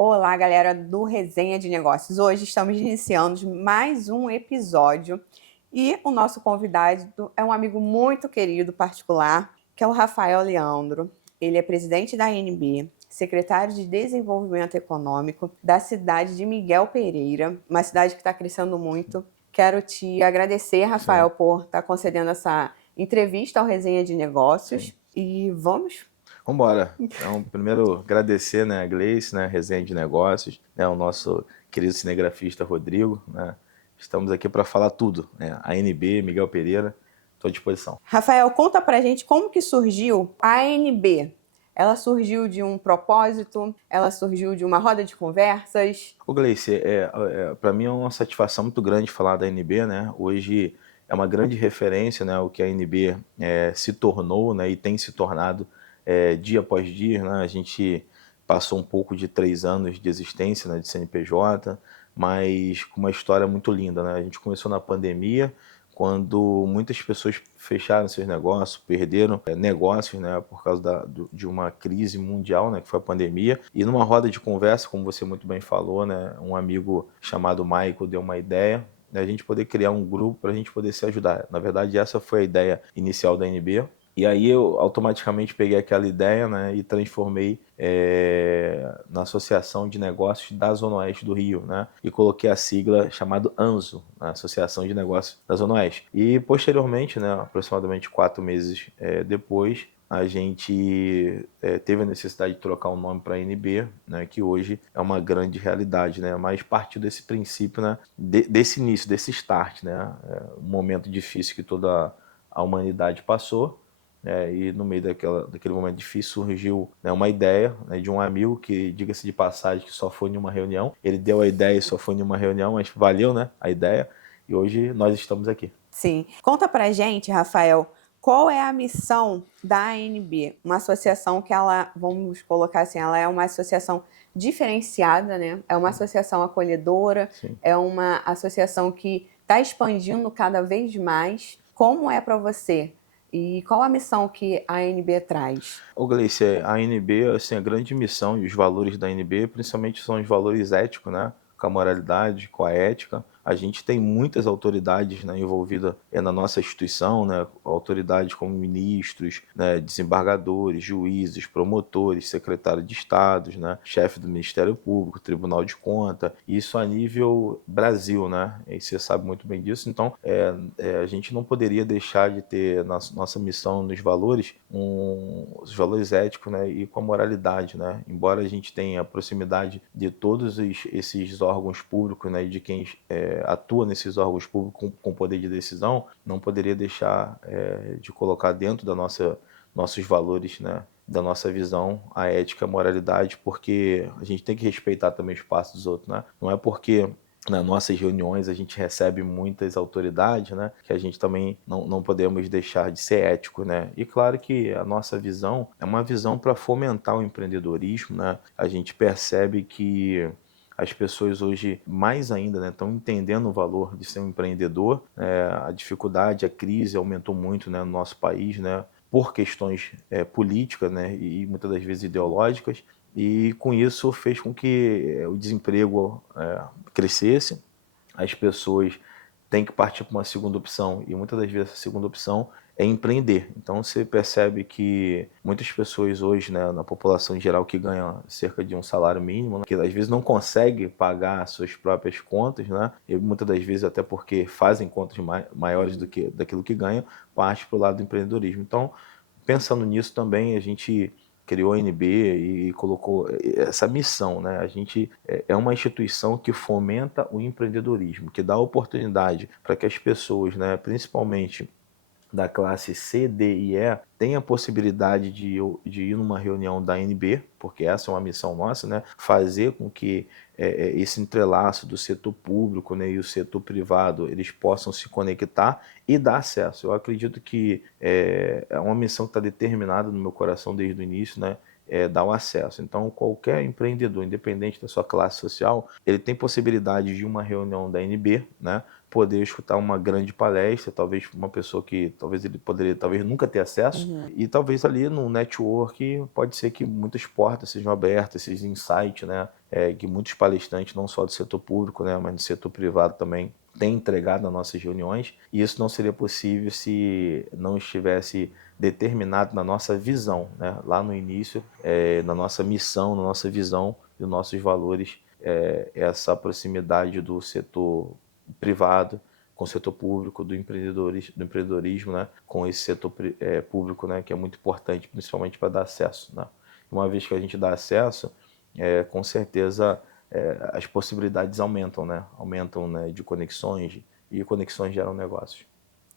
Olá, galera do Resenha de Negócios. Hoje estamos iniciando mais um episódio e o nosso convidado é um amigo muito querido, particular, que é o Rafael Leandro. Ele é presidente da ANB, secretário de Desenvolvimento Econômico da cidade de Miguel Pereira, uma cidade que está crescendo muito. Quero te agradecer, Rafael, Sim, por estar concedendo essa entrevista ao Resenha de sim. Negócios. E vamos? Vambora. Então, primeiro agradecer, né, a Gleice, né, Resenha de Negócios, né, o nosso querido cinegrafista Rodrigo, né. Estamos aqui para falar tudo, né, ANB, Miguel Pereira, estou à disposição. Rafael, conta pra gente como que surgiu a ANB. Ela surgiu de um propósito? Ela surgiu de uma roda de conversas? Ô Gleice, para mim é uma satisfação muito grande falar da ANB, né, hoje é uma grande referência, né, o que a ANB se tornou, né, e tem se tornado dia após dia, né, a gente passou um pouco de 3 anos de existência, né, de CNPJ, mas com uma história muito linda, né, a gente começou na pandemia, quando muitas pessoas fecharam seus negócios, perderam negócios, né, por causa de uma crise mundial, né, que foi a pandemia. E numa roda de conversa, como você muito bem falou, né, um amigo chamado Michael deu uma ideia, né, a gente poder criar um grupo para a gente poder se ajudar. Na verdade, essa foi a ideia inicial da NB. E aí eu automaticamente peguei aquela ideia, né, e transformei na Associação de Negócios da Zona Oeste do Rio, né, e coloquei a sigla chamada ANZO, né, Associação de Negócios da Zona Oeste. E posteriormente, né, aproximadamente 4 meses depois, a gente teve a necessidade de trocar o nome para a ANB, né, que hoje é uma grande realidade, né, mas partiu desse princípio, né, desse início, desse start, né, um momento difícil que toda a humanidade passou, e no meio daquele momento difícil surgiu, né, uma ideia, né, de um amigo que, diga-se de passagem, que só foi em uma reunião. Ele deu a ideia e só foi em uma reunião, mas valeu, né, a ideia. E hoje nós estamos aqui. Sim. Conta pra gente, Rafael, qual é a missão da ANB? Uma associação que ela, vamos colocar assim, ela é uma associação diferenciada, né? É uma associação acolhedora, Sim. é uma associação que está expandindo cada vez mais. Como é para você? E qual a missão que a ANB traz? Ô Gleice, a ANB, assim, a grande missão e os valores da ANB, principalmente são os valores éticos, né? Com a moralidade, com a ética. A gente tem muitas autoridades, né, envolvidas na nossa instituição, né, autoridades como ministros, né, desembargadores, juízes, promotores, secretário de estados, né, chefe do Ministério Público, Tribunal de Contas, isso a nível Brasil, né, e você sabe muito bem disso. Então, a gente não poderia deixar de ter nossa missão nos valores, os valores éticos, né, e com a moralidade, né, embora a gente tenha a proximidade de todos esses órgãos públicos, né, de quem atua nesses órgãos públicos com poder de decisão, não poderia deixar de colocar dentro nossos valores, né, da nossa visão, a ética, a moralidade, porque a gente tem que respeitar também o espaço dos outros, né? Não é porque nas nossas reuniões a gente recebe muitas autoridades, né, que a gente também não podemos deixar de ser ético, né? E claro que a nossa visão é uma visão para fomentar o empreendedorismo, né? A gente percebe que as pessoas hoje, mais ainda, né, estão entendendo o valor de ser um empreendedor. A dificuldade, a crise aumentou muito, né, no nosso país, né, por questões políticas, né, e muitas das vezes ideológicas. E com isso fez com que o desemprego crescesse, as pessoas têm que partir para uma segunda opção, e muitas das vezes a segunda opção é empreender. Então você percebe que muitas pessoas hoje, né, na população em geral, que ganham cerca de um salário mínimo, né, que às vezes não consegue pagar suas próprias contas, né, e muitas das vezes até porque fazem contas maiores daquilo que ganham, parte para o lado do empreendedorismo. Então, pensando nisso também, a gente criou a NB e colocou essa missão, né? A gente é uma instituição que fomenta o empreendedorismo, que dá oportunidade para que as pessoas, né, principalmente da classe C, D e E tem a possibilidade de ir numa reunião da ANB, porque essa é uma missão nossa, né? Fazer com que esse entrelaço do setor público, né, e o setor privado, eles possam se conectar e dar acesso. Eu acredito que é uma missão que está determinada no meu coração desde o início, né? Dar o acesso. Então, qualquer empreendedor, independente da sua classe social, ele tem possibilidade de uma reunião da ANB, né, poder escutar uma grande palestra, talvez uma pessoa que talvez ele poderia talvez nunca ter acesso, e talvez ali no network pode ser que muitas portas sejam abertas, esses insights, né, que muitos palestrantes, não só do setor público, né, mas do setor privado também, têm entregado nas nossas reuniões, e isso não seria possível se não estivesse determinado na nossa visão, né, lá no início, na nossa missão, na nossa visão e nos nossos valores, essa proximidade do setor privado com o setor público, do empreendedorismo, né, com esse setor público, né, que é muito importante, principalmente para dar acesso, né. Uma vez que a gente dá acesso, com certeza as possibilidades aumentam, né, né, de conexões, e conexões geram negócios.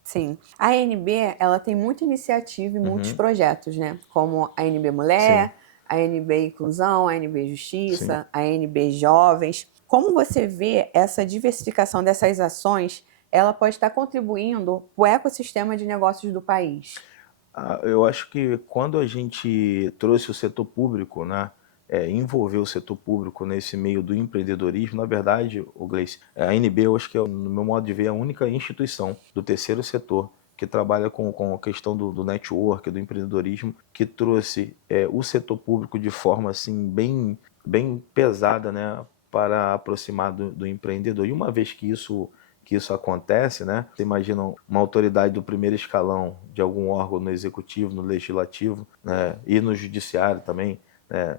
Sim. A ANB, ela tem muita iniciativa e muitos Uhum. projetos, né? Como a ANB Sim, Mulher, a ANB Inclusão, a ANB sim. Justiça, a ANB Jovens. Como você vê essa diversificação dessas ações, ela pode estar contribuindo para o ecossistema de negócios do país? Eu acho que quando a gente trouxe o setor público, né, envolveu o setor público nesse meio do empreendedorismo, na verdade, o Gleice, a ANB, eu acho que é, no meu modo de ver, a única instituição do terceiro setor que trabalha com a questão do network, do empreendedorismo, que trouxe o setor público de forma assim bem pesada, né, para aproximar do empreendedor. E uma vez que isso acontece, né? Você imagina uma autoridade do primeiro escalão de algum órgão no executivo, no legislativo, né, e no judiciário também, né,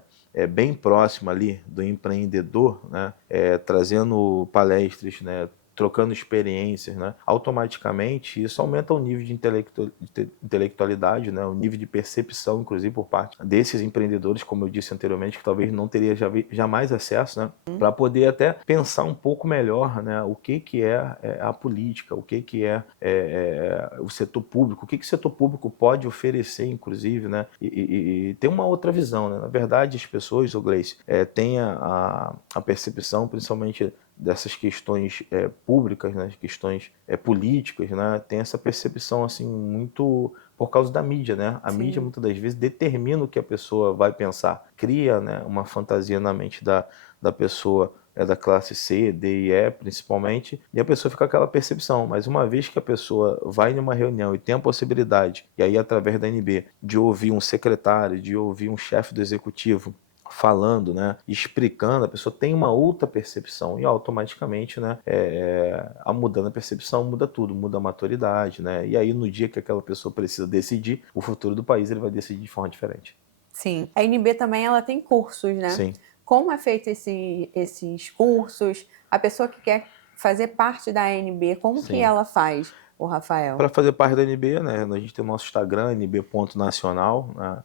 bem próximo ali do empreendedor, né, trazendo palestras, né, trocando experiências, né, automaticamente isso aumenta o nível de intelectualidade, né, o nível de percepção, inclusive por parte desses empreendedores, como eu disse anteriormente, que talvez não teria jamais acesso, né, para poder até pensar um pouco melhor, né, o que é a política, o que é o setor público, o que o setor público pode oferecer, inclusive, né, e ter uma outra visão, né. Na verdade, as pessoas, o Gleice, têm a percepção, principalmente dessas questões públicas, né, questões políticas, né, tem essa percepção assim muito por causa da mídia, né? A mídia Sim. muitas das vezes determina o que a pessoa vai pensar, cria, né, uma fantasia na mente da pessoa, da classe C, D e E principalmente, e a pessoa fica com aquela percepção. Mas uma vez que a pessoa vai numa reunião e tem a possibilidade, e aí através da NB, de ouvir um secretário, de ouvir um chefe do executivo falando, né, explicando, a pessoa tem uma outra percepção e automaticamente, né, mudando a percepção muda tudo, muda a maturidade, né, e aí no dia que aquela pessoa precisa decidir o futuro do país, ele vai decidir de forma diferente. Sim. A ANB também ela tem cursos, né? Sim. Como é feito esses cursos? A pessoa que quer fazer parte da ANB, como que Sim. ela faz, o Rafael? Para fazer parte da NB, né, a gente tem o nosso Instagram, nb.nacional, né,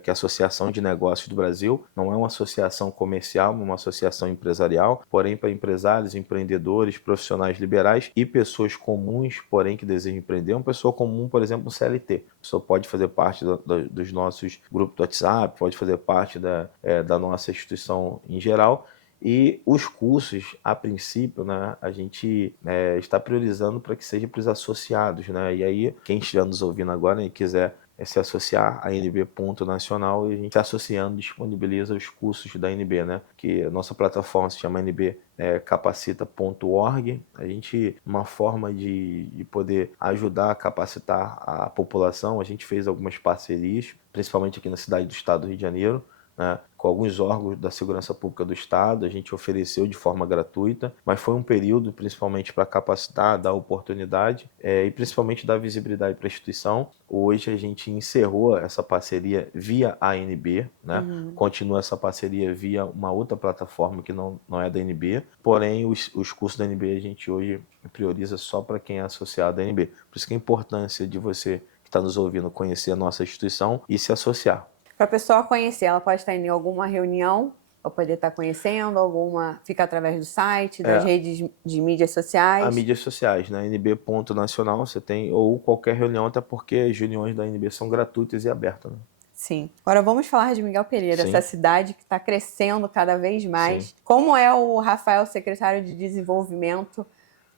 que é a Associação de Negócios do Brasil. Não é uma associação comercial, é uma associação empresarial, porém para empresários, empreendedores, profissionais liberais e pessoas comuns, porém que desejam empreender. Uma pessoa comum, por exemplo, um CLT. A pessoa pode fazer parte dos nossos grupos do WhatsApp, pode fazer parte da nossa instituição em geral. E os cursos, a princípio, né, a gente está priorizando para que seja para os associados, né? E aí, quem estiver nos ouvindo agora e quiser se associar a NB.nacional, e a gente se associando disponibiliza os cursos da NB, né? Que a nossa plataforma se chama NB capacita.org. A gente, uma forma de poder ajudar a capacitar a população, a gente fez algumas parcerias, principalmente aqui na cidade do estado do Rio de Janeiro, né, com alguns órgãos da segurança pública do Estado, a gente ofereceu de forma gratuita, mas foi um período principalmente para capacitar, dar oportunidade e principalmente dar visibilidade para a instituição. Hoje a gente encerrou essa parceria via ANB, né? Continua essa parceria via uma outra plataforma que não é da ANB, porém os cursos da ANB a gente hoje prioriza só para quem é associado à ANB. Por isso que a importância de você que está nos ouvindo conhecer a nossa instituição e se associar. Para a pessoa conhecer, ela pode estar em alguma reunião para poder estar conhecendo, fica através do site, das redes de mídias sociais. As mídias sociais, né? NB.nacional você tem, ou qualquer reunião, até porque as reuniões da NB são gratuitas e abertas, né? Sim. Agora vamos falar de Miguel Pereira, Sim. essa cidade que está crescendo cada vez mais. Sim. Como é o Rafael, secretário de Desenvolvimento? O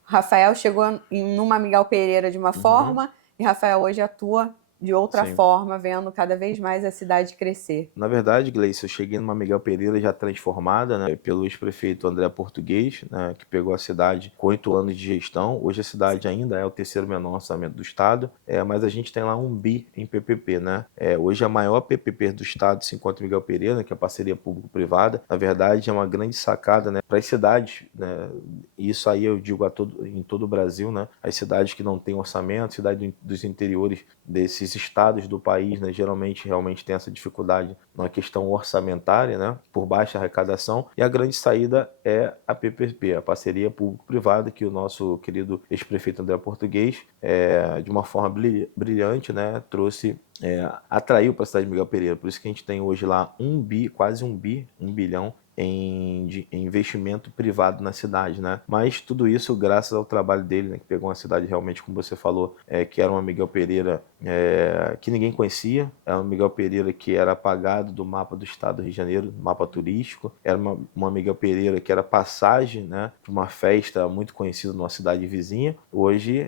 Rafael chegou numa Miguel Pereira de uma forma e Rafael hoje atua de outra Sim. forma, vendo cada vez mais a cidade crescer. Na verdade, Gleice, eu cheguei numa Miguel Pereira já transformada, né, pelo ex-prefeito André Português, né, que pegou a cidade com 8 anos de gestão. Hoje a cidade ainda é o terceiro menor orçamento do estado, mas a gente tem lá 1 bi em PPP, né? Hoje a maior PPP do estado se encontra em Miguel Pereira, que é a parceria público-privada. Na verdade, é uma grande sacada, né, para as cidades, né? E isso aí eu digo em todo o Brasil, né? As cidades que não têm orçamento, cidades dos interiores desses estados do país, né, geralmente realmente tem essa dificuldade na questão orçamentária, né, por baixa arrecadação, e a grande saída é a PPP, a parceria público-privada, que o nosso querido ex-prefeito André Português, de uma forma brilhante, né, trouxe, atraiu para a cidade de Miguel Pereira. Por isso que a gente tem hoje lá 1 bi, quase 1 bilhão em investimento privado na cidade, né? Mas tudo isso graças ao trabalho dele, né? Que pegou uma cidade realmente, como você falou, que era uma Miguel Pereira que ninguém conhecia, era uma Miguel Pereira que era apagado do mapa do estado do Rio de Janeiro, mapa turístico, era uma Miguel Pereira que era passagem, né? Para uma festa muito conhecida numa cidade vizinha. Hoje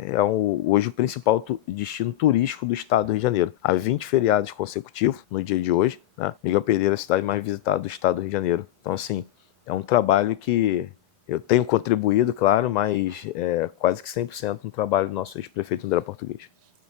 hoje o principal destino turístico do estado do Rio de Janeiro. Há 20 feriados consecutivos no dia de hoje, né? Miguel Pereira é a cidade mais visitada do estado do Rio de Janeiro. Então, assim, é um trabalho que eu tenho contribuído, claro, mas é quase que 100% no trabalho do nosso ex-prefeito André Português.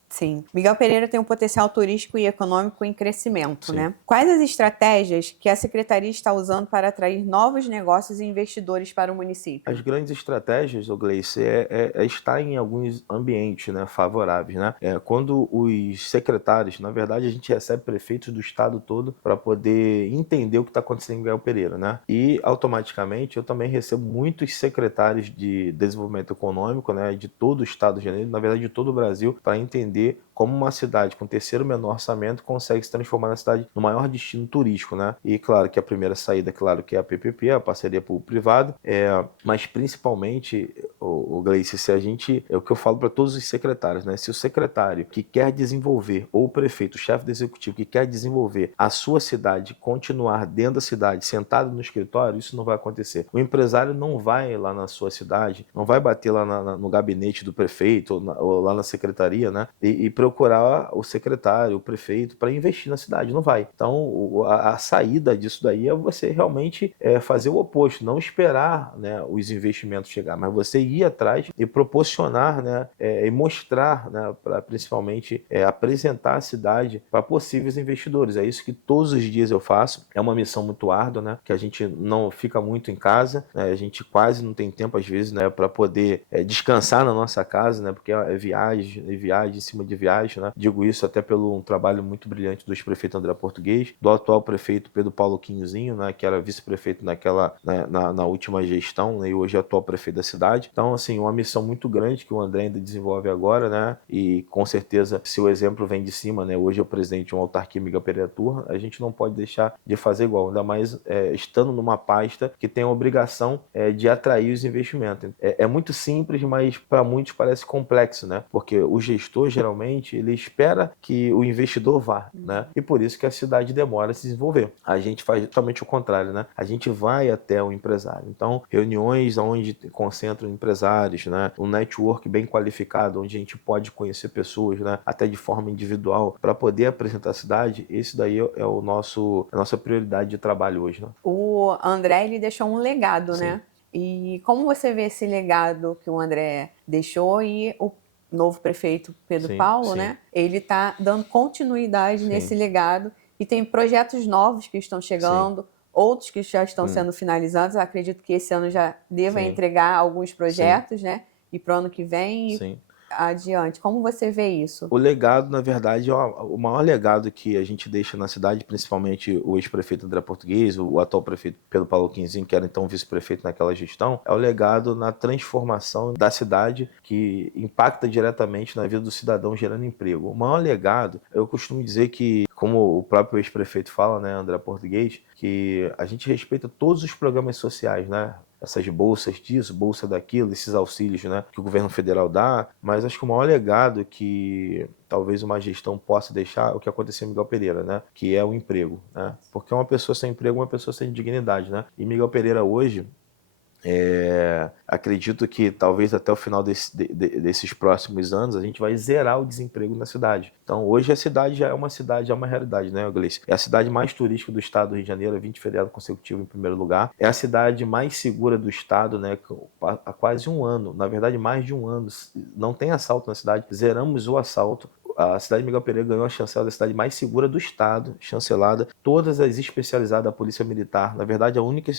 Sim. Miguel Pereira tem um potencial turístico e econômico em crescimento, Sim. né? Quais as estratégias que a Secretaria está usando para atrair novos negócios e investidores para o município? As grandes estratégias, Gleice, é estar em alguns ambientes, né, favoráveis, né? Quando os secretários, na verdade, a gente recebe prefeitos do estado todo para poder entender o que está acontecendo em Miguel Pereira, né? E automaticamente eu também recebo muitos secretários de desenvolvimento econômico, né, de todo o estado do Rio de Janeiro, na verdade de todo o Brasil, para entender como uma cidade com o terceiro menor orçamento consegue se transformar na cidade no maior destino turístico, né? E claro que a primeira saída, claro que é a PPP, a parceria público-privada, mas principalmente, o Gleice, se a gente, é o que eu falo para todos os secretários, né? Se o secretário que quer desenvolver, ou o prefeito, o chefe do executivo que quer desenvolver a sua cidade, continuar dentro da cidade, sentado no escritório, isso não vai acontecer. O empresário não vai lá na sua cidade, não vai bater lá no gabinete do prefeito ou lá na secretaria, né? E procurar o secretário, o prefeito, para investir na cidade. Não vai. Então, a saída disso daí é você realmente fazer o oposto, não esperar, né, os investimentos chegar, mas você ir atrás e proporcionar, né, e mostrar, né, principalmente apresentar a cidade para possíveis investidores. É isso que todos os dias eu faço. É uma missão muito árdua, né, que a gente não fica muito em casa, né, a gente quase não tem tempo às vezes, né, para poder descansar na nossa casa, né, porque é viagem em cima de viagem, né? Digo isso até pelo um trabalho muito brilhante do ex-prefeito André Português, do atual prefeito Pedro Paulo Quinhozinho, né, que era vice-prefeito na última gestão, né, e hoje é atual prefeito da cidade. Então, assim, uma missão muito grande que o André ainda desenvolve agora, né? E com certeza, se o exemplo vem de cima, né? Hoje é o presidente de uma autarquia Miguel Pereira Turra, a gente não pode deixar de fazer igual, ainda mais estando numa pasta que tem a obrigação de atrair os investimentos. É muito simples, mas para muitos parece complexo, né? Porque o gestor geralmente ele espera que o investidor vá, né? E por isso que a cidade demora a se desenvolver. A gente faz totalmente o contrário, né? A gente vai até o empresário. Então, reuniões onde concentram empresários, né? Um network bem qualificado, onde a gente pode conhecer pessoas, né? Até de forma individual, para poder apresentar a cidade. Esse daí é a nossa prioridade de trabalho hoje, né? O André, ele deixou um legado, Sim. né? E como você vê esse legado que o André deixou e o novo prefeito Pedro Sim, Paulo, sim. né? Ele está dando continuidade Sim. nesse legado e tem projetos novos que estão chegando, outros que já estão sendo finalizados. Eu acredito que esse ano já deva Sim. entregar alguns Sim. projetos, né? E para o ano que vem e Sim. adiante. Como você vê isso? O legado, na verdade, o maior legado que a gente deixa na cidade, principalmente o ex-prefeito André Português, o atual prefeito Pedro Paulo Quinzinho, que era então vice-prefeito naquela gestão, é o legado na transformação da cidade que impacta diretamente na vida do cidadão, gerando emprego. O maior legado, eu costumo dizer que, como o próprio ex-prefeito fala, né, André Português, que a gente respeita todos os programas sociais, né? Essas bolsas disso, bolsa daquilo, esses auxílios, né, que o governo federal dá, mas acho que o maior legado que talvez uma gestão possa deixar é o que aconteceu em Miguel Pereira, né, que é o emprego, né, porque uma pessoa sem emprego é uma pessoa sem dignidade, né, e Miguel Pereira hoje Acredito que talvez até o final desses próximos anos a gente vai zerar o desemprego na cidade. Então hoje a cidade já é uma realidade, né, Gleice? É a cidade mais turística do estado do Rio de Janeiro, 20 feriados consecutivos em primeiro lugar. É a cidade mais segura do estado, né? Há quase um ano, na verdade mais de um ano, não tem assalto na cidade, zeramos o assalto. A cidade de Miguel Pereira ganhou a chancela da cidade mais segura do estado, chancelada, todas as especializadas da Polícia Militar. Na verdade, a única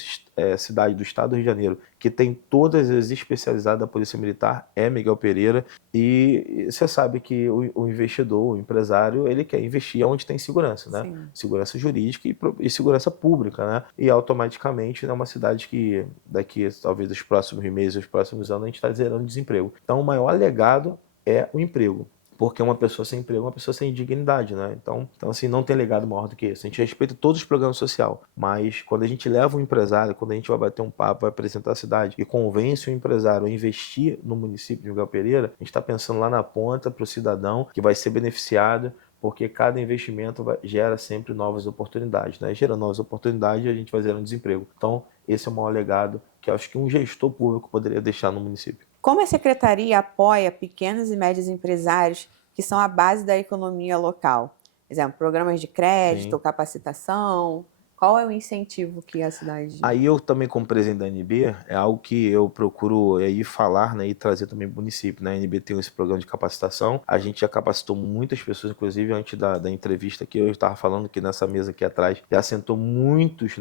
cidade do estado do Rio de Janeiro que tem todas as especializadas da Polícia Militar é Miguel Pereira. E você sabe que o investidor, o empresário, ele quer investir onde tem segurança, né? Sim. Segurança jurídica e segurança pública, né? E automaticamente é uma cidade que daqui, talvez, os próximos meses, os próximos anos, a gente está zerando desemprego. Então, o maior legado é o emprego. Porque uma pessoa sem emprego é uma pessoa sem dignidade, né? Então, assim, não tem legado maior do que esse. A gente respeita todos os programas sociais, mas quando a gente leva um empresário, quando a gente vai bater um papo, vai apresentar a cidade e convence o empresário a investir no município de Miguel Pereira, a gente está pensando lá na ponta para o cidadão que vai ser beneficiado, porque cada investimento gera sempre novas oportunidades, né? Gerando novas oportunidades, a gente vai zerando desemprego. Então, esse é o maior legado que eu acho que um gestor público poderia deixar no município. Como a secretaria apoia pequenos e médios empresários que são a base da economia local? Por exemplo, programas de crédito, Sim. capacitação. Qual é o incentivo que a cidade... Aí eu também, como presidente da ANB, é algo que eu procuro aí falar, né, e trazer também para o município, né? A ANB tem esse programa de capacitação, a gente já capacitou muitas pessoas, inclusive antes da entrevista que eu estava falando que nessa mesa aqui atrás, já sentou muitos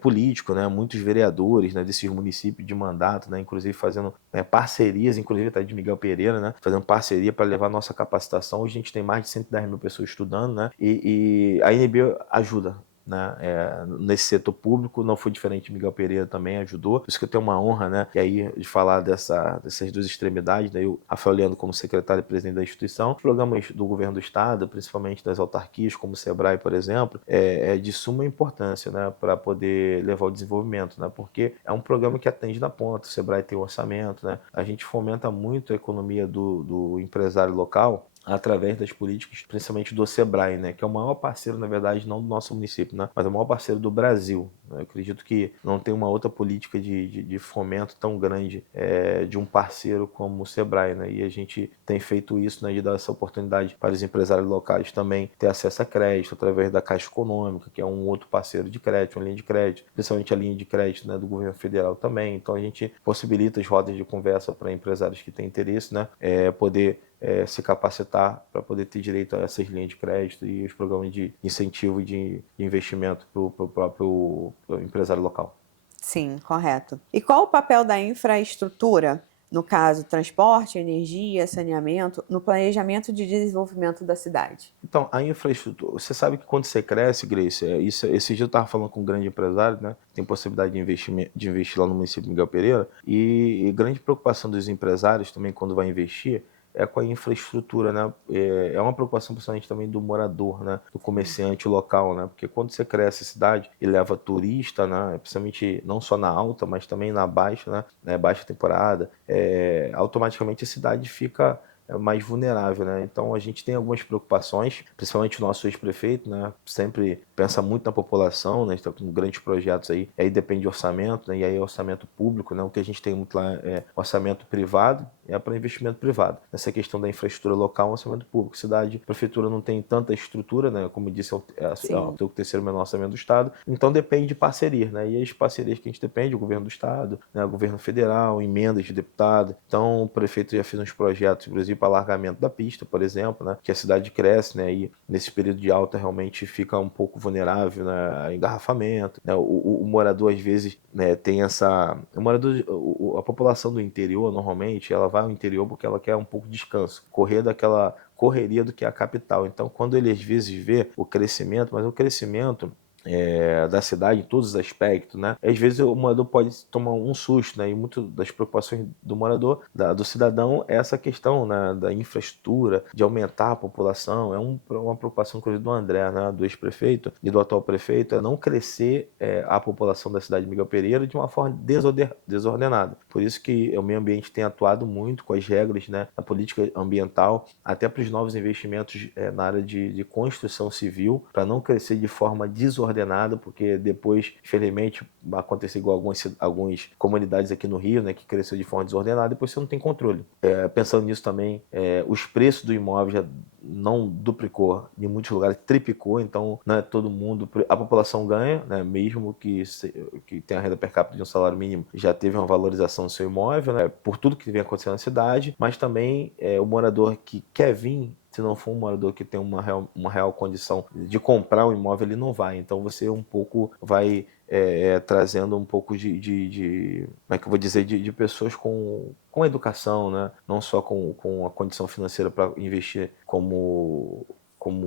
políticos, né, muitos vereadores, né, desses municípios de mandato, né, inclusive fazendo parcerias, inclusive até de Miguel Pereira, né, fazendo parceria para levar nossa capacitação. Hoje a gente tem mais de 110 mil pessoas estudando, né, e a ANB ajuda, né, nesse setor público. Não foi diferente, Miguel Pereira também ajudou, por isso que eu tenho uma honra, né, e aí de falar dessas duas extremidades, daí o Rafael Leandro como secretário e presidente da instituição. Os programas do governo do estado, principalmente das autarquias, como o Sebrae, por exemplo, é de suma importância, né, para poder levar o desenvolvimento, né, porque é um programa que atende na ponta. O Sebrae tem o orçamento, né, a gente fomenta muito a economia do empresário local através das políticas, principalmente do Sebrae, né, que é o maior parceiro, na verdade, não do nosso município, né, mas é o maior parceiro do Brasil. Eu acredito que não tem uma outra política de fomento tão grande de um parceiro como o Sebrae, né, e a gente tem feito isso, né, de dar essa oportunidade para os empresários locais também ter acesso a crédito através da Caixa Econômica, que é um outro parceiro de crédito, uma linha de crédito, principalmente a linha de crédito, né, do governo federal também. Então a gente possibilita as rodas de conversa para empresários que têm interesse, né, poder se capacitar para poder ter direito a essas linhas de crédito e os programas de incentivo de investimento para o próprio empresário local. Sim, correto. E qual o papel da infraestrutura, no caso, transporte, energia, saneamento, no planejamento de desenvolvimento da cidade? Então, a infraestrutura, você sabe que quando você cresce, Grace, esse dia eu estava falando com um grande empresário, né? Tem possibilidade de investir lá no município de Miguel Pereira, e grande preocupação dos empresários também quando vai investir é com a infraestrutura, né? É uma preocupação principalmente também do morador, né? Do comerciante local, né? Porque quando você cresce a cidade e leva turista, né? Principalmente não só na alta, mas também na baixa, né? Baixa temporada, automaticamente a cidade fica mais vulnerável, né? Então a gente tem algumas preocupações, principalmente o nosso ex-prefeito, né? Sempre pensa muito na população, né? Está com grandes projetos aí depende de orçamento, né? E aí é orçamento público, né? O que a gente tem muito lá é orçamento privado, é para investimento privado. Essa questão da infraestrutura local é um orçamento público. Cidade, prefeitura não tem tanta estrutura, né? Como eu disse, é o terceiro menor orçamento do estado, então depende de parceria, né? E as parcerias que a gente depende, o governo do estado, né? O governo federal, emendas de deputado. Então o prefeito já fez uns projetos, inclusive para alargamento da pista, por exemplo, né? Que a cidade cresce, né? E nesse período de alta realmente fica um pouco vulnerável, né? A engarrafamento, né? O morador às vezes, né, tem essa... A população do interior, normalmente, ela vai ao interior porque ela quer um pouco de descanso, correr daquela correria do que é a capital. Então, quando ele às vezes vê o crescimento, mas o crescimento da cidade em todos os aspectos, né? Às vezes o morador pode tomar um susto, né? E muitas das preocupações do morador, do cidadão, é essa questão, né, da infraestrutura, de aumentar a população. Uma preocupação, inclusive, do André, né, do ex-prefeito e do atual prefeito, é não crescer a população da cidade de Miguel Pereira de uma forma desordenada. Por isso que o meio ambiente tem atuado muito com as regras, né, na política ambiental, até para os novos investimentos na área de construção civil, para não crescer de forma desordenada, desordenada, porque depois, infelizmente, aconteceu igual algumas comunidades aqui no Rio, né, que cresceu de forma desordenada, depois você não tem controle. Pensando nisso também, os preços do imóvel já não duplicou, em muitos lugares triplicou, então não é todo mundo, a população ganha, né, mesmo que tenha a renda per capita de um salário mínimo, já teve uma valorização do seu imóvel, né, por tudo que vem acontecendo na cidade, mas também o morador que quer vir, se não for um morador que tem uma real condição de comprar um imóvel, ele não vai. Então você um pouco vai trazendo um pouco como é que eu vou dizer, de pessoas com educação, né? Não só com a condição financeira para investir como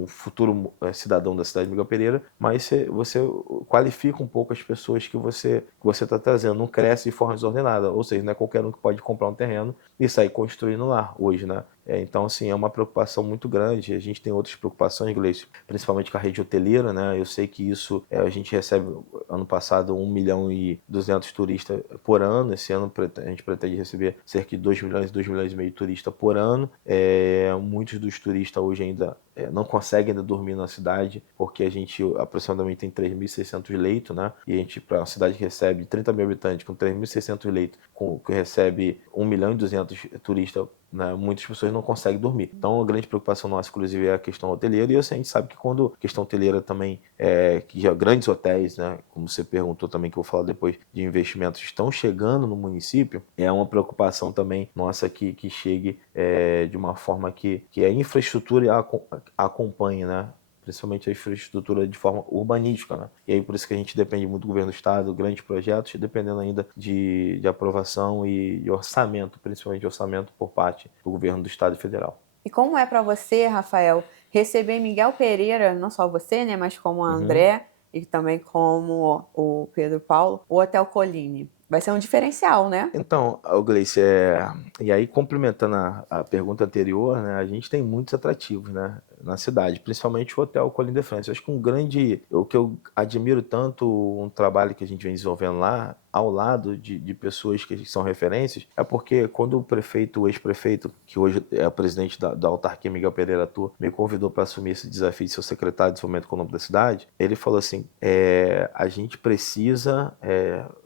futuro cidadão da cidade de Miguel Pereira, mas você qualifica um pouco as pessoas que você está trazendo, não cresce de forma desordenada, ou seja, não é qualquer um que pode comprar um terreno e sair construindo lá hoje, né? Então, assim, é uma preocupação muito grande. A gente tem outras preocupações, Gleice, principalmente com a rede hoteleira, né? Eu sei que isso, a gente recebe, ano passado, 1.200.000 turistas por ano. Esse ano a gente pretende receber cerca de 2 milhões, 2 milhões e meio de turistas por ano. Muitos dos turistas hoje ainda não conseguem ainda dormir na cidade, porque a gente aproximadamente tem 3.600 leitos, né? E a gente, para uma cidade que recebe 30 mil habitantes, com 3.600 leitos, que recebe 1.200.000 turistas, né, muitas pessoas não conseguem dormir. Então, a grande preocupação nossa, inclusive, é a questão hoteleira. E a gente sabe que quando a questão hoteleira também, que já grandes hotéis, né, como você perguntou também, que eu vou falar depois, de investimentos estão chegando no município, é uma preocupação também nossa que chegue de uma forma que a infraestrutura acompanhe, né? Principalmente a infraestrutura de forma urbanística, né? E aí por isso que a gente depende muito do governo do estado, grandes projetos, dependendo ainda de aprovação e orçamento, principalmente orçamento por parte do governo do estado e federal. E como é para você, Rafael, receber Miguel Pereira, não só você, né, mas como a André e também como o Pedro Paulo, o Hotel Colline? Vai ser um diferencial, né? Então, Gleice, e aí complementando a pergunta anterior, né, a gente tem muitos atrativos, né, na cidade, principalmente o Hotel Colline de France. Eu acho que o que eu admiro tanto um trabalho que a gente vem desenvolvendo lá, ao lado de pessoas que são referências, é porque quando o ex-prefeito, que hoje é o presidente da autarquia, Miguel Pereira Atu, me convidou para assumir esse desafio de ser o secretário de Desenvolvimento Econômico da cidade, ele falou assim, a gente precisa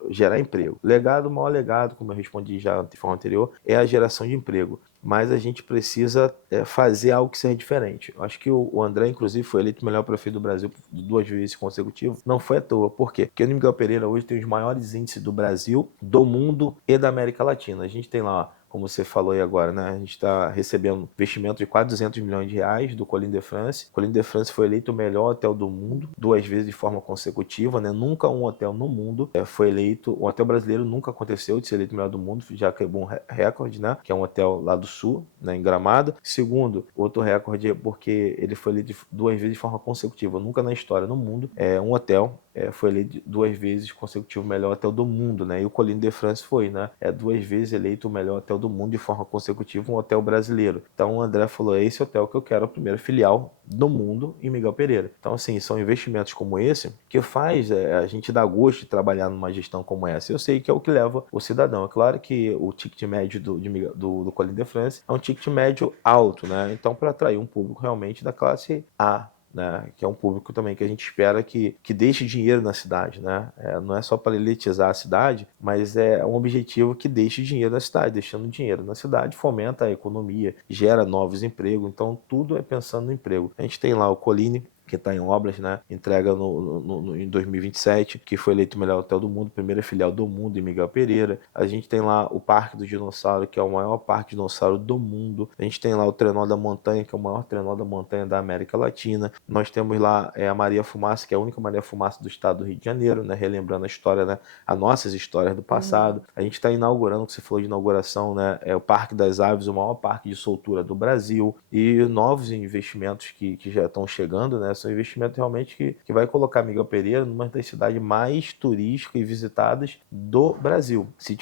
gerar emprego. O maior legado, como eu respondi já de forma anterior, é a geração de emprego. Mas a gente precisa fazer algo que seja diferente. Eu acho que o André, inclusive, foi eleito o melhor prefeito do Brasil 2 vezes consecutivas. Não foi à toa. Por quê? Porque o Miguel Pereira hoje tem os maiores índices do Brasil, do mundo e da América Latina. A gente tem lá, como você falou aí agora, né? A gente está recebendo investimento de quase 200 milhões de reais do Colline de France. O Colline de France foi eleito o melhor hotel do mundo 2 vezes de forma consecutiva, né? Nunca um hotel no mundo foi eleito, um hotel brasileiro nunca aconteceu de ser eleito o melhor do mundo, já quebrou um recorde, né? Que é um hotel lá do sul, né? Em Gramado. Segundo, outro recorde é porque ele foi eleito 2 vezes de forma consecutiva. Nunca na história no mundo um hotel foi eleito 2 vezes consecutivo o melhor hotel do mundo, né? E o Colline de France foi, né? 2 vezes eleito o melhor hotel do mundo de forma consecutiva, um hotel brasileiro. Então o André falou, é esse hotel que eu quero, a primeira filial do mundo em Miguel Pereira. Então assim, são investimentos como esse que faz a gente dar gosto de trabalhar numa gestão como essa. Eu sei que é o que leva o cidadão. É claro que o ticket médio do Colline de France é um ticket médio alto, né? Então para atrair um público realmente da classe A, né, que é um público também que a gente espera que deixe dinheiro na cidade, né? Não é só para elitizar a cidade, mas é um objetivo que deixe dinheiro na cidade. Deixando dinheiro na cidade fomenta a economia, gera novos empregos, então tudo é pensando no emprego. A gente tem lá o Colline, que está em obras, né? Entrega em 2027, que foi eleito o melhor hotel do mundo, primeira filial do mundo em Miguel Pereira. A gente tem lá o Parque do Dinossauro, que é o maior parque de dinossauro do mundo. A gente tem lá o Trenó da Montanha, que é o maior trenó da montanha da América Latina. Nós temos lá a Maria Fumaça, que é a única Maria Fumaça do estado do Rio de Janeiro, né? Relembrando a história, né? As nossas histórias do passado. A gente está inaugurando, que você falou de inauguração, né? O Parque das Aves, o maior parque de soltura do Brasil. E novos investimentos que já estão chegando, né? São investimentos realmente que vai colocar Miguel Pereira numa das cidades mais turísticas e visitadas do Brasil. Se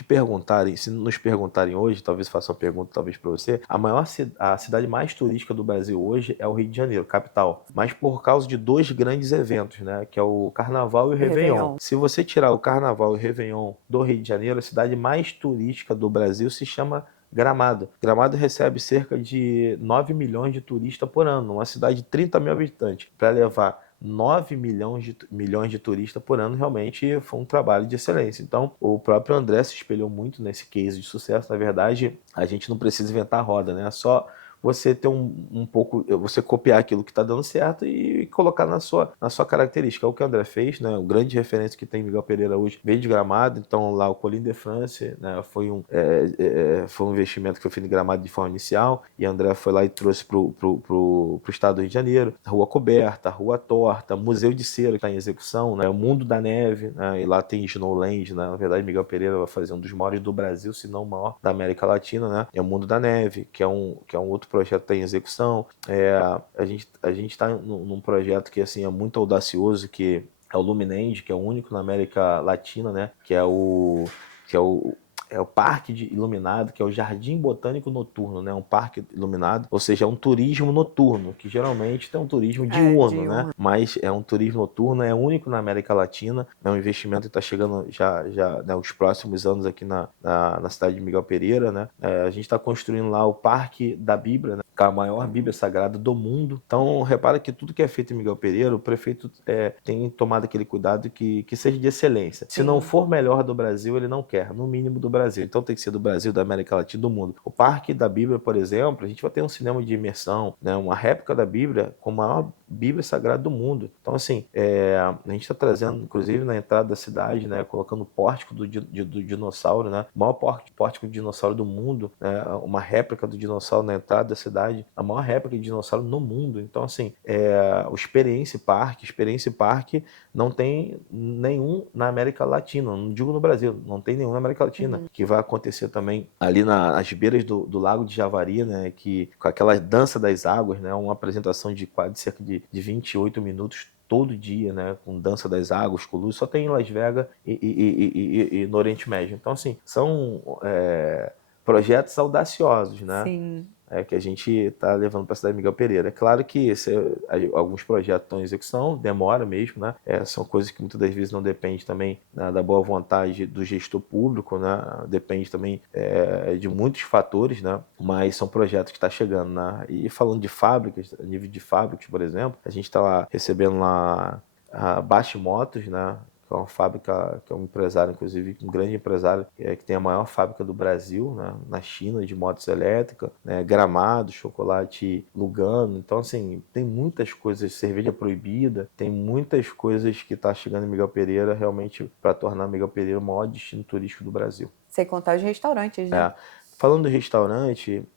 nos perguntarem hoje, talvez faça uma pergunta talvez para você, a cidade mais turística do Brasil hoje é o Rio de Janeiro, capital. Mas por causa de 2 grandes eventos, né? Que é o Carnaval e o Réveillon. Se você tirar o Carnaval e o Réveillon do Rio de Janeiro, a cidade mais turística do Brasil se chama Gramado. Gramado recebe cerca de 9 milhões de turistas por ano, uma cidade de 30 mil habitantes. Para levar 9 milhões de turistas por ano, realmente foi um trabalho de excelência. Então, o próprio André se espelhou muito nesse case de sucesso. Na verdade, a gente não precisa inventar a roda, né? É só você ter um pouco, você copiar aquilo que está dando certo e colocar na sua característica. É o que o André fez, né? O grande referência que tem Miguel Pereira hoje veio de Gramado, então lá o Colline de France, né? Foi um investimento que foi feito em Gramado de forma inicial, e André foi lá e trouxe pro estado do Rio de Janeiro, Rua Coberta, Rua Torta, Museu de Cera que está em execução, né? O Mundo da Neve, né? E lá tem Snowland, né? Na verdade, Miguel Pereira vai fazer um dos maiores do Brasil, se não o maior da América Latina, né? É o Mundo da Neve, que é um outro projeto que está em execução. A gente está num projeto que assim, é muito audacioso, que é o Luminend, que é o único na América Latina, né? Que é o parque iluminado, que é o Jardim Botânico Noturno, né? Um parque iluminado, ou seja, é um turismo noturno, que geralmente tem um turismo diurno, né? Mas é um turismo noturno, é único na América Latina, é um investimento que está chegando já né, os próximos anos aqui na cidade de Miguel Pereira, né? A gente está construindo lá o Parque da Bíblia, né? Que é a maior Bíblia Sagrada do mundo. Então, repara que tudo que é feito em Miguel Pereira, o prefeito tem tomado aquele cuidado que seja de excelência. Se não for melhor do Brasil, ele não quer, no mínimo do Brasil. Então tem que ser do Brasil, da América Latina, do mundo. O Parque da Bíblia, por exemplo, a gente vai ter um cinema de imersão, né? Uma réplica da Bíblia com a maior Bíblia Sagrada do mundo. Então, assim, a gente está trazendo, inclusive, na entrada da cidade, né? Colocando o pórtico do dinossauro, né? O maior pórtico de dinossauro do mundo, né? Uma réplica do dinossauro na entrada da cidade, a maior réplica de dinossauro no mundo. Então, assim, o Experience Park não tem nenhum na América Latina, não digo no Brasil, não tem nenhum na América Latina, que vai acontecer também ali nas beiras do Lago de Javari, né, que com aquela dança das águas, né, uma apresentação de cerca de 28 minutos todo dia, né, com dança das águas, com luz, só tem em Las Vegas e no Oriente Médio. Então, assim, são projetos audaciosos, né? Sim. Que a gente está levando para a cidade de Miguel Pereira. É claro que alguns projetos estão em execução, demora mesmo, né? São coisas que muitas das vezes não dependem também, né, da boa vontade do gestor público, né? Depende também de muitos fatores, né? Mas são projetos que estão chegando, né? E falando de fábricas, a nível de fábricas, por exemplo, a gente está lá recebendo lá a Baixe Motos, né? Que é uma fábrica, que é um empresário, inclusive, um grande empresário, que tem a maior fábrica do Brasil, né, na China, de motos elétricas, né, Gramado, chocolate Lugano. Então, assim, tem muitas coisas, cerveja proibida, tem muitas coisas que está chegando em Miguel Pereira, realmente, para tornar Miguel Pereira o maior destino turístico do Brasil. Sem contar os restaurantes, né? Falando do restaurante,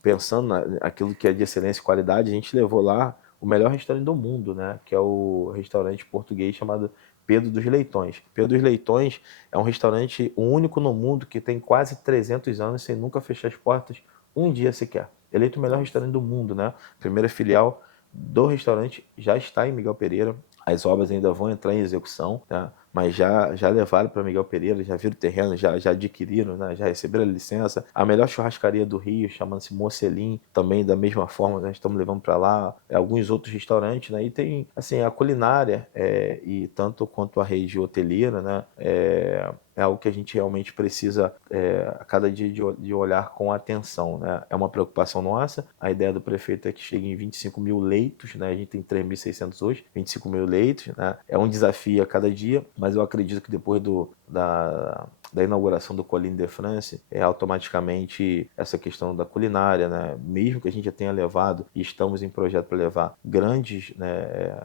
pensando naquilo que é de excelência e qualidade, a gente levou lá o melhor restaurante do mundo, né, que é o restaurante português chamado Pedro dos Leitões. Pedro dos Leitões é um restaurante único no mundo que tem quase 300 anos sem nunca fechar as portas um dia sequer. Eleito o melhor restaurante do mundo, né? A primeira filial do restaurante já está em Miguel Pereira. As obras ainda vão entrar em execução, né? Mas já levaram para Miguel Pereira, já viram o terreno, já adquiriram, né? Já receberam a licença. A melhor churrascaria do Rio, chamando-se Mocelim, também da mesma forma, né? Estamos levando para lá alguns outros restaurantes, né? E tem, assim, a culinária, e tanto quanto a rede hoteleira, né? É algo que a gente realmente precisa a cada dia de olhar com atenção, né? É uma preocupação nossa. A ideia do prefeito é que chegue em 25 mil leitos, né? A gente tem 3.600 hoje, 25 mil leitos, né? É um desafio a cada dia, mas eu acredito que depois da inauguração do Colline de France, automaticamente essa questão da culinária, né? Mesmo que a gente já tenha levado, e estamos em projeto para levar grandes, né,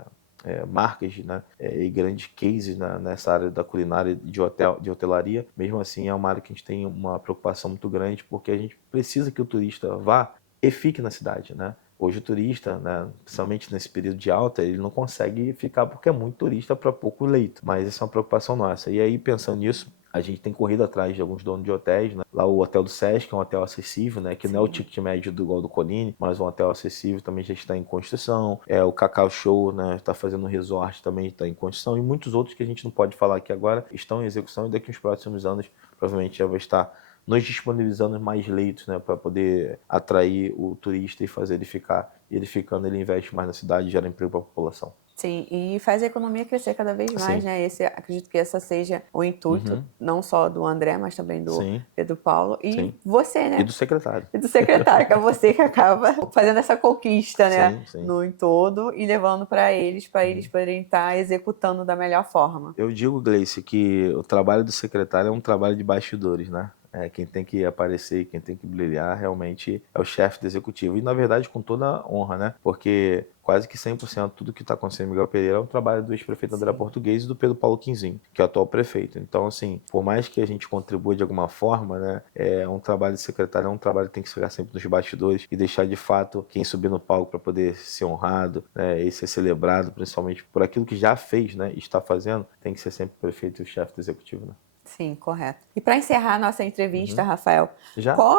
marcas, né, e grandes cases nessa área da culinária de hotelaria, mesmo assim é uma área que a gente tem uma preocupação muito grande, porque a gente precisa que o turista vá e fique na cidade, né? Hoje o turista, né, principalmente nesse período de alta, ele não consegue ficar porque é muito turista para pouco leito, mas essa é uma preocupação nossa. E aí, pensando nisso, a gente tem corrido atrás de alguns donos de hotéis, né? Lá o Hotel do Sesc, que é um hotel acessível, né? Que não é o ticket médio igual do Colline, mas um hotel acessível também já está em construção. O Cacau Show, né? Está fazendo um resort, também está em construção. E muitos outros que a gente não pode falar aqui agora estão em execução, e daqui nos próximos anos provavelmente já vai estar nos disponibilizando mais leitos, né, para poder atrair o turista e fazer ele ficar. E ele ficando, ele investe mais na cidade e gera emprego para a população. Sim, e faz a economia crescer cada vez mais, Sim. né? Acredito que esse seja o intuito, Uhum. não só do André, mas também do Sim, Pedro Paulo. E sim. você, E né? do secretário. E do secretário, que é você que acaba fazendo essa conquista, né? Sim, sim. No em todo e levando para eles poderem estar executando da melhor forma. Eu digo, Gleice, que o trabalho do secretário é um trabalho de bastidores, né? Quem tem que aparecer, quem tem que brilhar realmente é o chefe do executivo. E, na verdade, com toda honra, né? Porque quase que 100% tudo que está acontecendo em Miguel Pereira é um trabalho do ex-prefeito André Sim. Português e do Pedro Paulo Quinzinho, que é o atual prefeito. Então, assim, por mais que a gente contribua de alguma forma, né? É um trabalho de secretário, é um trabalho que tem que ficar sempre nos bastidores e deixar, de fato, quem subir no palco para poder ser honrado, né? E ser celebrado, principalmente por aquilo que já fez, né? E está fazendo, tem que ser sempre o prefeito e o chefe do executivo, né? Sim, correto. E para encerrar a nossa entrevista, Uhum. Rafael, Já? qual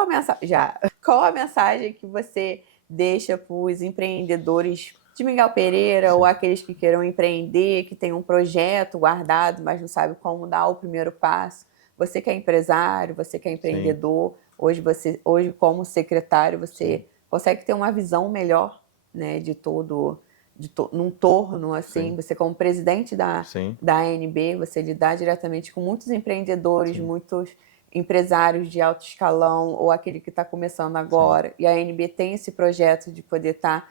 a mensagem que você deixa para os empreendedores de Miguel Pereira ou Sim. aqueles que queiram empreender, que tem um projeto guardado, mas não sabe como dar o primeiro passo? Você que é empresário, você que é Sim, empreendedor, hoje como secretário, sim, você consegue ter uma visão melhor, né, num torno assim, sim, você como presidente sim, da ANB, você lidar diretamente com muitos empreendedores, sim, muitos empresários de alto escalão ou aquele que está começando sim, agora. E a ANB tem esse projeto de poder estar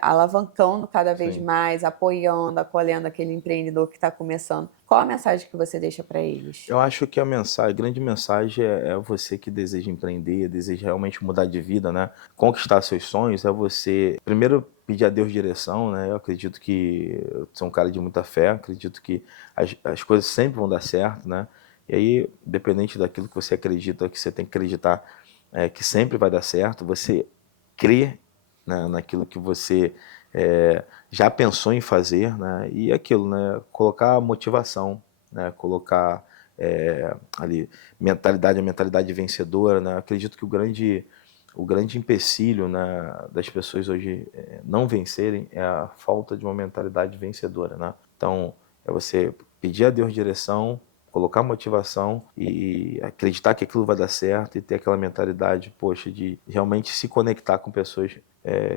alavancando cada vez sim. mais, apoiando, acolhendo aquele empreendedor que está começando. Qual a mensagem que você deixa para eles? Eu acho que a grande mensagem é você que deseja empreender, deseja realmente mudar de vida, né? Conquistar seus sonhos, é você primeiro pedir a Deus direção, né? Eu acredito que eu sou um cara de muita fé, acredito que as coisas sempre vão dar certo, né? E aí, independente daquilo que você acredita, que você tem que acreditar que sempre vai dar certo, você crer, né, naquilo que você já pensou em fazer, né? E aquilo, né? Colocar motivação, né? Colocar ali a mentalidade vencedora, né? Acredito que o grande empecilho, né, das pessoas hoje não vencerem é a falta de uma mentalidade vencedora, né? Então é você pedir a Deus direção, colocar motivação e acreditar que aquilo vai dar certo e ter aquela mentalidade, poxa, de realmente se conectar com pessoas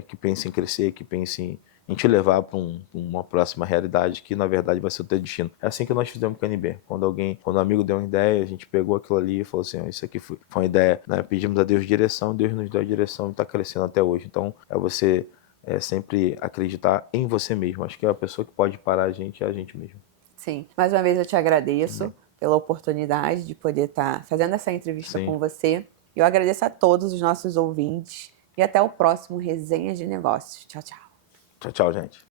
que pensem em crescer, que pensem em te levar para uma próxima realidade que na verdade vai ser o teu destino. É assim que nós fizemos com a NB. Quando um amigo deu uma ideia, a gente pegou aquilo ali e falou assim, isso aqui foi uma ideia, né? Pedimos a Deus direção, Deus nos deu a direção e está crescendo até hoje. Então é você sempre acreditar em você mesmo. Acho que a pessoa que pode parar a gente é a gente mesmo. Sim, mais uma vez eu te agradeço Amém. pela oportunidade de poder estar fazendo essa entrevista Sim. com você. Eu agradeço a todos os nossos ouvintes e até o próximo Resenha de Negócios. Tchau, tchau. Tchau, tchau, gente.